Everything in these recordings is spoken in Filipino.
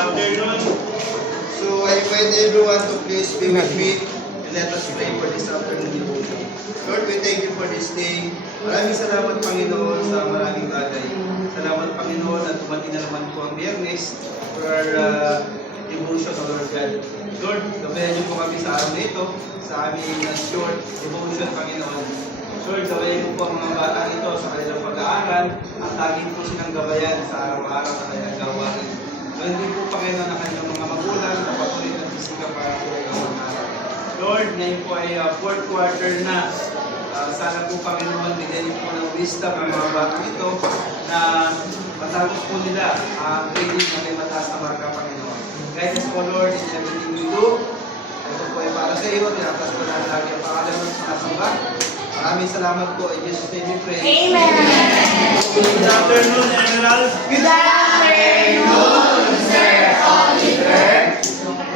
Afternoon. So I invite everyone to please be with me and let us pray for this afternoon devotion. Lord, we thank you for this day. Maraming salamat, Panginoon, sa maraming bagay. Salamat, Panginoon, at dumating na naman po ang Biyernes for our devotion, O Lord God. Lord, gabayan niyo po kami sa araw na ito, sa aming short devotion, Panginoon. Lord, gabayan niyo po ang mga bata ito sa kanilang pag-aaral at tagin po silang gabayan sa araw-araw na kanilang gawain. Lord, hindi po Panginoon na kanilang mga magulang na patuloy na bisika para po ikaw ang araw. Lord, ngayon po ay fourth quarter na. Sana po Panginoon, bigyan niyo po ng wisdom ang mga batang ito na matapos po nila ang training na may mataas na marka, Panginoon. Guide us po Lord in everything we do. Ito po ay para sa iyo, tinatas po na lagi ang pangalan ng sinasamba. Maraming salamat po. In Jesus' name we pray. Amen. Good afternoon, Emerald. Good afternoon, Sir Oliver.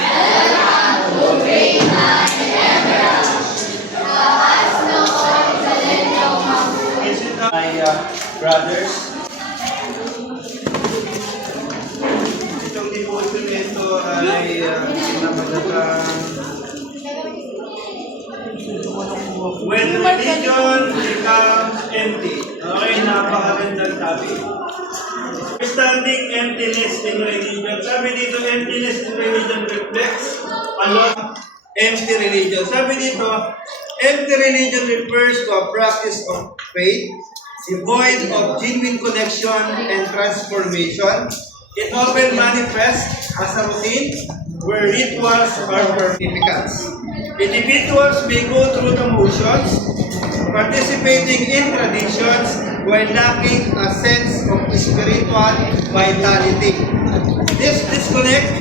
Welcome to grade 9, Emerald. Taas noon sa lenyong mabuhay. Is it my brothers? Itong devotion nito ay When religion becomes empty. Okay, napakagandang topic. Understanding emptiness in religion. Sabi dito, emptiness in religion reflects a lot of empty religion. Sabi dito, empty religion refers to a practice of faith devoid of genuine connection and transformation. It often manifests as a routine where rituals are significance. Individuals may go through the motions, participating in traditions while lacking a sense of spiritual vitality. This disconnect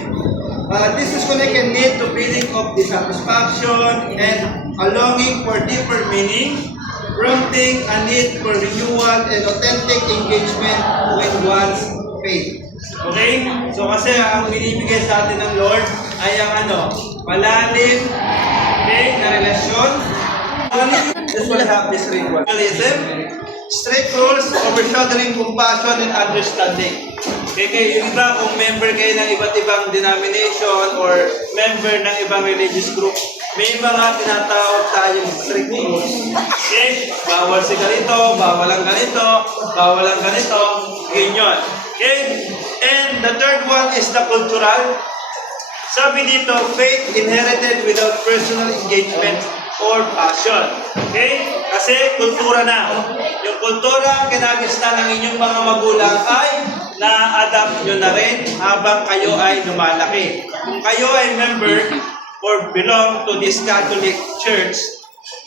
can lead to feeling of dissatisfaction and a longing for deeper meaning, prompting a need for renewal and authentic engagement with one's faith. Okay? So kasi ang binibigay sa atin ng Lord ay ang malalim, okay, na relasyon. This will have this ritual. Strict rules, overshadowing compassion and understanding. Okay, kayo yung iba, kung member kayo ng iba't ibang denomination or member ng ibang religious group, may mga tinatawag tayong strict rules. Okay? Bawal si ganito, bawal ang ganito, bawal ang ganito, ganyan. Okay? And the third one is the cultural. Sabi dito, faith inherited without personal engagement or passion. Okay? Kasi kultura na. Yung kultura ang kinagista ng inyong mga magulang ay na-adapt nyo na rin habang kayo ay lumalaki. Kung kayo ay member or belong to this Catholic Church,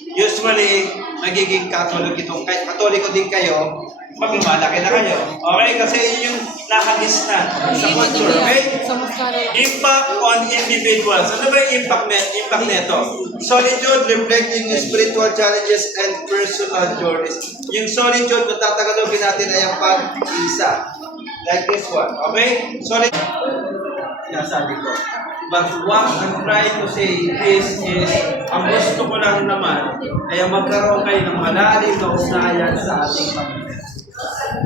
usually nagiging Katoliko din kayo pag lumalaki na kayo. Okay? Kasi yun yung nakagis na sa culture. Okay? Impact on individuals. Ano ba yung impact neto? Solitude, reflecting spiritual challenges and personal journeys. Yung solitude, kung tatagalogin natin ay ang pag-isa. Like this one. Okay? Solitude. Sinasabi ko. But what I'm trying to say is ang gusto ko lang naman ay magkaroon kayo ng malalim na ugnayan sa ating Panginoon.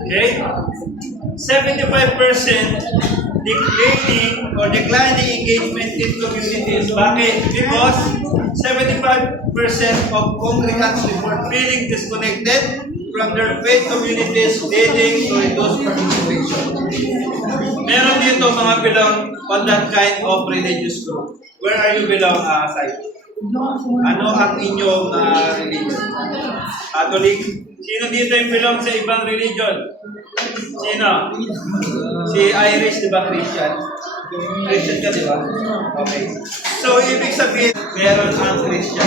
Okay? 75% declining engagement in communities. Bakit? Because 75% of congregants report feeling disconnected from their faith communities, leading to reduced participation. Meron dito mga belong on that kind of religious group. Where are you belong, Sai? Ano ang inyong religion? Catholic? Sino dito yung belong sa ibang religion? Sino? Si Irish, di ba Christian? Christian ka, di ba? Okay. So, ibig sabihin, meron ang Christian.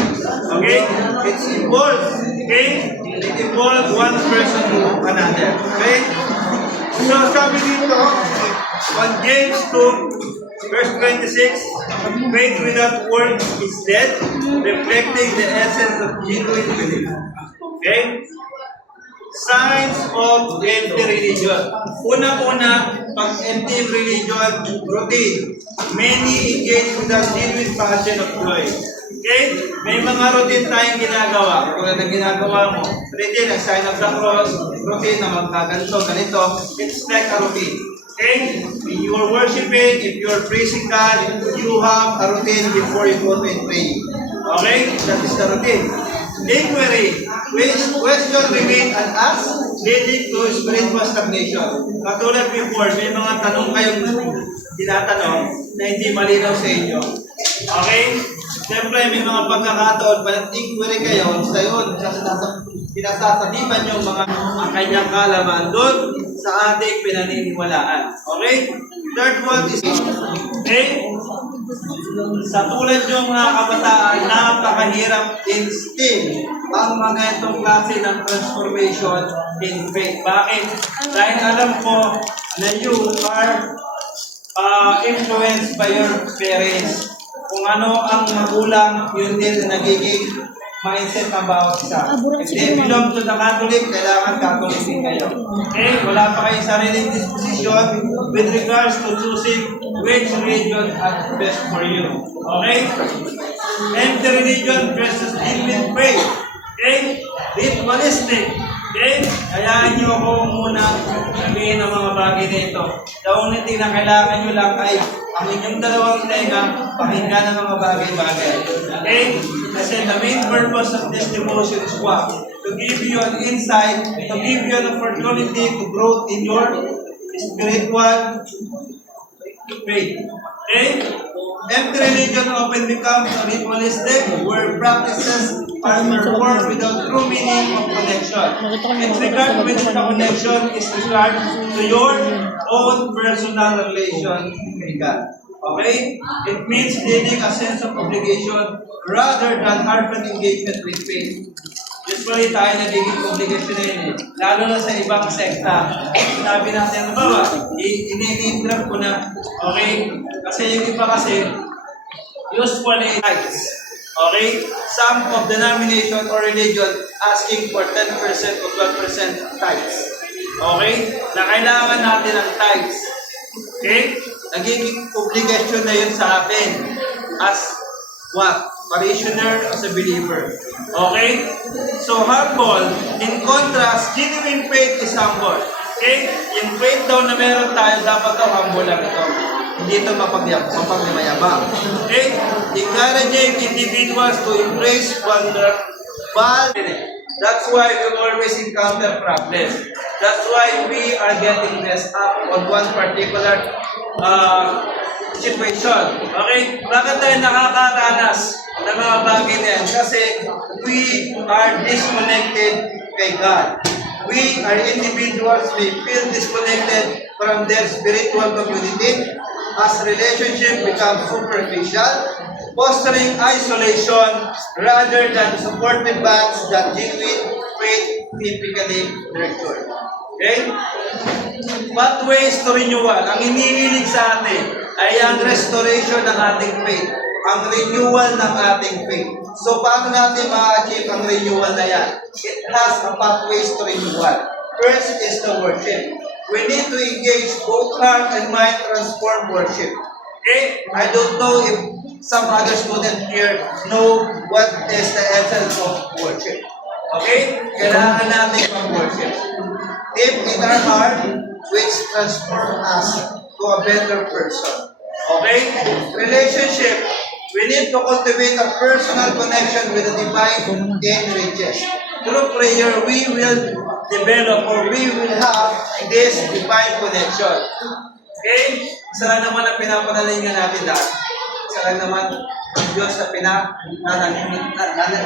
Okay? It's involved. Okay? It involves one person to another. Okay? So, sabi dito, on James 2, verse 26, faith without works is dead, reflecting the essence of genuine belief. Okay? Signs of empty religion. Una-una, pag empty religion, routine. Many engage with the genuine passion of joy. Okay? May mga routine tayong ginagawa. Kung ano ginagawa mo, routine, ang sign of the cross, routine na magkaganto, ganito. It's like a routine. Okay? When you are worshiping, if you are praising God, you have a routine before you go and pray. Okay? That is the routine. Inquiry. Question remain unasked, leading to spiritual stagnation. Katulad before, may mga tanong kayong tinatanong na hindi malinaw sa inyo. Okay? Siyempre, may mga pagkakataon, pag inquiry kayo, sa yun, sinasasabihan yung mga kanyang kalaman doon sa ating pinaniniwalaan. Okay? Third one is, okay? Sa tulad yung mga kabataan, napakahirap instill ang mga itong klase ng transformation in faith. Bakit? Dahil alam ko na you are influenced by your parents. Kung ano ang magulang, yun din na nagiging mindset ng bawat isa. If they belong to the Catholic, kailangan Catholic din kayo. Okay? Wala pa kayong sariling disposition with regards to choosing which religion is best for you. Okay? And the religion versus living faith. Okay? Ritualistic. Okay? Hayaan niyo ako muna sabihin ng mga bagay na ito. The only thing na kailangan nyo lang ay ang inyong dalawang tenga, pakinggan ng mga bagay-bagay. Okay? Kasi the main purpose of this devotion is what? To give you an insight, to give you an opportunity to grow in your spiritual faith. Okay? Every religion often becomes ritualistic, where practices are performed without true meaning of connection. Its regard with the connection is regard to your own personal relation with God. Okay? It means needing a sense of obligation rather than heartfelt engagement with faith. Usually tayo nagiging obligation na yun eh. Lalo na sa ibang sekta. Sabi natin, ba, ini-interrupt ko na, okay? Kasi yung iba kasi, usually tithes. Okay? Some of denomination or religion asking for 10% or 12% tithes. Okay? Na kailangan natin ng tithes. Okay? Nagiging obligation na yun sa atin as what? Parishioner, as a believer. Okay? So, humble, in contrast, genuine faith is humble. Okay? Yung faith daw na meron tayo, dapat daw humble lang ito. Hindi ito mapagyamayabang. Okay? Encouraging individuals to embrace vulnerability. That's why we always encounter problems. That's why we are getting messed up on one particular situation. Okay? Bakit tayo nakakaranas ng mga bagay na yan? Kasi we are disconnected kay God. We are individuals, we feel disconnected from their spiritual community as relationship becomes superficial, fostering isolation rather than supportive bonds that genuine faith typically nurture. Okay? Pathways to renewal. Ang inihilig sa atin ay ang restoration ng ating faith, ang renewal ng ating faith. So, paano natin ma-achieve ang renewal na yan? It has a pathways to renewal. First is the worship. We need to engage both heart and mind transform worship. Okay? I don't know if some other students here know what is the essence of worship. Okay? Kailangan natin mag-worship. Deep in our heart, which transform us to a better person. Okay? Relationship. We need to cultivate a personal connection with the divine in riches. Through prayer, we will develop or we will have this divine connection. Okay? Isa lang naman ang pinapanalingan natin dahil. Isa lang naman ang Diyos na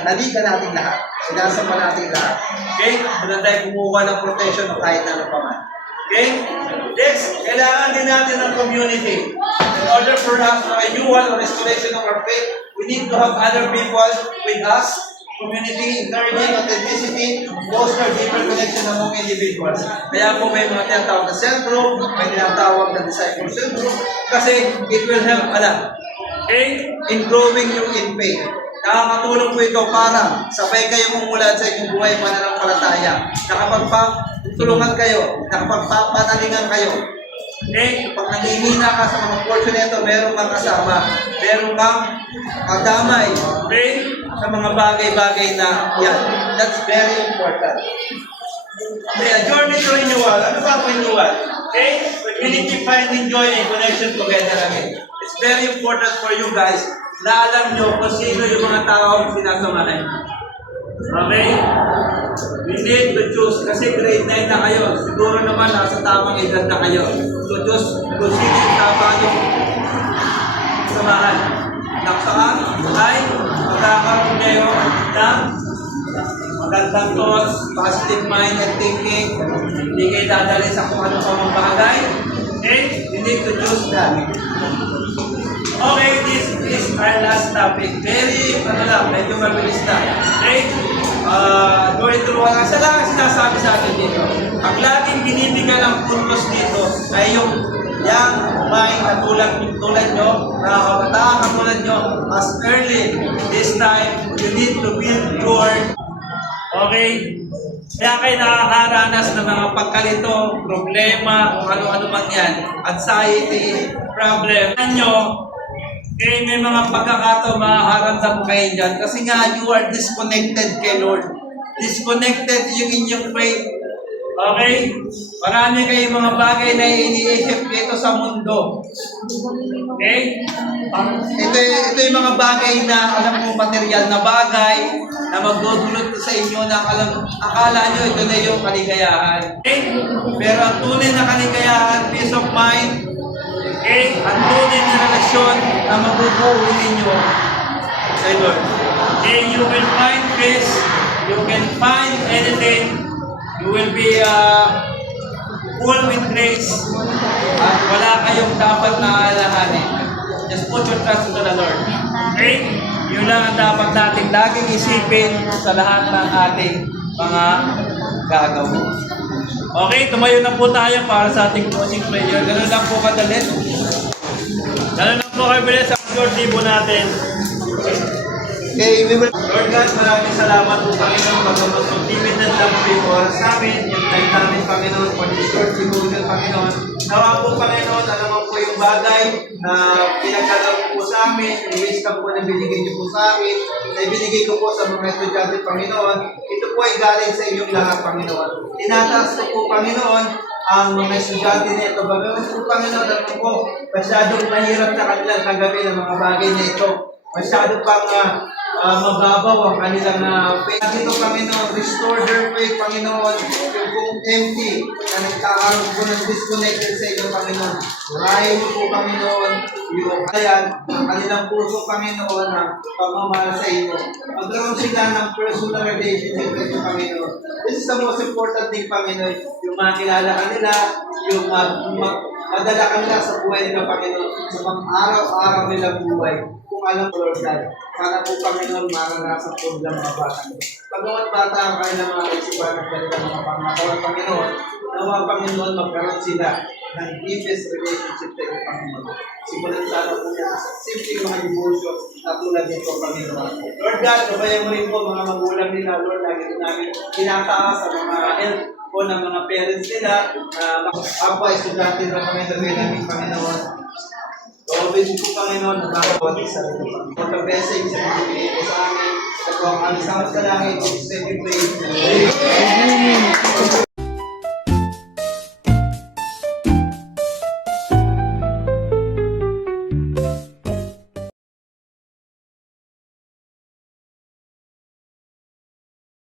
naligan natin lahat. Sinasama natin lahat. Okay? Doon tayo kumuha ng protection o kahit na pa man. Okay? Next, kailangan din natin ng community. In order for us to renewal or restoration of our faith, we need to have other people with us, community, encouraging authenticity, foster deeper connection among individuals. Kaya po may mga tinatawag na cell group, may tinatawag na discipleship group, kasi it will help a lot. Okay? In growing you in faith. Nakakatulong po ito para sabay kayo mumulat sa inyong buhay pananampalataya. Nakapagpatulungan kayo, nakapagpapanalingan kayo. Okay? Pag nanghihina ka sa mga portion nito, meron kang kasama, meron kang kadamay, okay? Sa mga bagay-bagay na yan. That's very important. Okay, a journey to renewal. Ano ba ang renewal? Okay? We need to find joy and connection together again. It's very important for you guys na alam nyo kung sino yung mga tao sinasamahan. Okay? We need to choose kasi grade 9 na kayo. Siguro naman nasa tamang edad na kayo. So choose kung sino yung tama yung samahan. Naksaan ay magkakaroon kayo ng magandang thoughts, positive mind and thinking. Hindi kayo dadali sa kung ano pa mga bagay. Okay? You need to choose that. Okay, this is our last topic. Very, medyo mabilis na. Okay? Going through, isa lang ang sinasabi sa atin dito. Ang laging binibigyan ng puntos dito ay yung young mind katulad nyo, mga kabataan katulad nyo, as early this time, you need to build your. Okay? Kaya kayo nakakaranas ng mga pagkalito, problema, kung ano-ano man yan, anxiety, problem. Nyo, okay, may mga pagkakataon makaharamdam kayo dyan kasi nga you are disconnected kay Lord. Disconnected yung inyong faith. Okay? Marami kayong mga bagay na iniisip dito sa mundo. Okay? Ito yung mga bagay na alam mo, material na bagay na magdudulot sa inyo na akala nyo ito na yung kaligayahan. Okay? Pero ang tunay na kaligayahan, peace of mind, okay? Ang tunay na relasyon na mabubuo ninyo sa Lord. Okay? You will find peace, you can find anything, you will be full with grace at wala kayong dapat na alahanin. Just put your trust into the Lord. Okay? Yun lang ang dapat natin laging isipin sa lahat ng ating mga gagawin. Okay, tumayo na po tayo para sa ating closing prayer. Ganun lang po kadali. Ganun lang po kabilis ang short libo natin. Okay, we will... Lord God, maraming salamat po Panginoon. Pagkakas ng limited lang po yung oras namin. Yung time namin, Panginoon, for this short devotion, Panginoon. Nawa po, Panginoon, alam mo po yung bagay na pinagkagawa po sa amin, yung wisdom po na binigay niyo po sa amin, na ibinigay ko po sa mga estudyante, Panginoon. Ito po ay galing sa inyong lahat, Panginoon. Tinataas ko po, Panginoon, ang mga estudyante na ito. Bagaman po, Panginoon, alam mo po, masyadong mahirap na kanilang tanggapin ang mga bagay na ito. Masyado pang mababaw ang kanilang faith. Dito, Panginoon, restore their faith, Panginoon, yung kung empty, na nagkakaroon po ng disconnected sa inyo, Panginoon. Murahin mo po, Panginoon, yung kayan, ang kanilang puso, Panginoon, ng pagmamahal sa inyo. Magkaroon sila ng personal relationship with you, Panginoon. This is the most important thing, Panginoon, yung makilala ka nila, yung madala ka nila sa buhay nila, Panginoon, sa pang-araw-araw nilang buhay. Kung alam mo, Lord God, sana po, Panginoon, maranasan po ng mga bata. Pagawat bata ang kanilang mga kaisipan ng kanilang mga pangatawan, Panginoon, nawa, Panginoon, magkaroon sila ng deepest relationship sa iyo, Panginoon. Simulan sana po niya sa simple mga devotion na tulad nito, Panginoon. Lord God, kabayan mo rin po mga magulang nila, Lord, lagi din namin tinataas sa mga health po ng mga parents nila, kapwa estudyante ng Panginoon, Panginoon. Obis ko, Panginoon, nakakawag sa ito. Pagka-blessing sa mga binigay sa amin, sa kong alisang sa langit, sa iyo, praise.